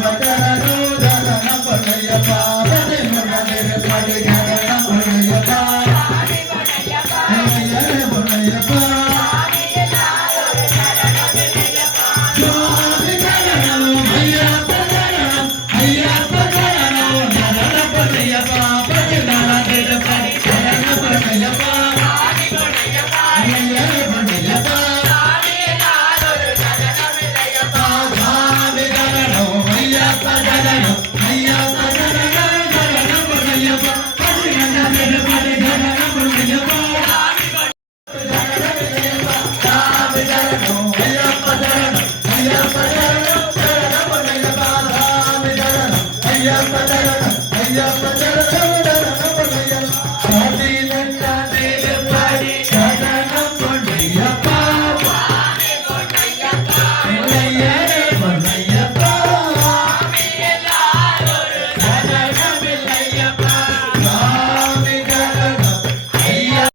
Yeah. Ayyappa Jagan Ayyappa Jagan